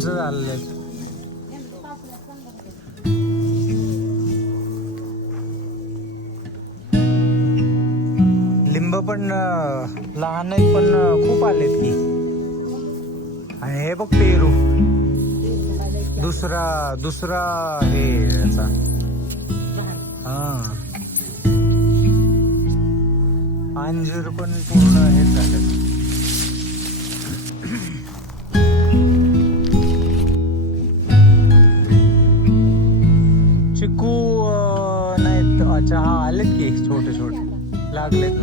उंच झालेले आहेत. लिंब पण लहान आहेत पण खूप आलेत की. आणि हे बघ पेरू, दुसरा हे याचा. हा अंजीर पण पूर्ण हे झालं. चिकू नाहीत. अच्छा हा आलेत की छोटे छोटे लागलेत.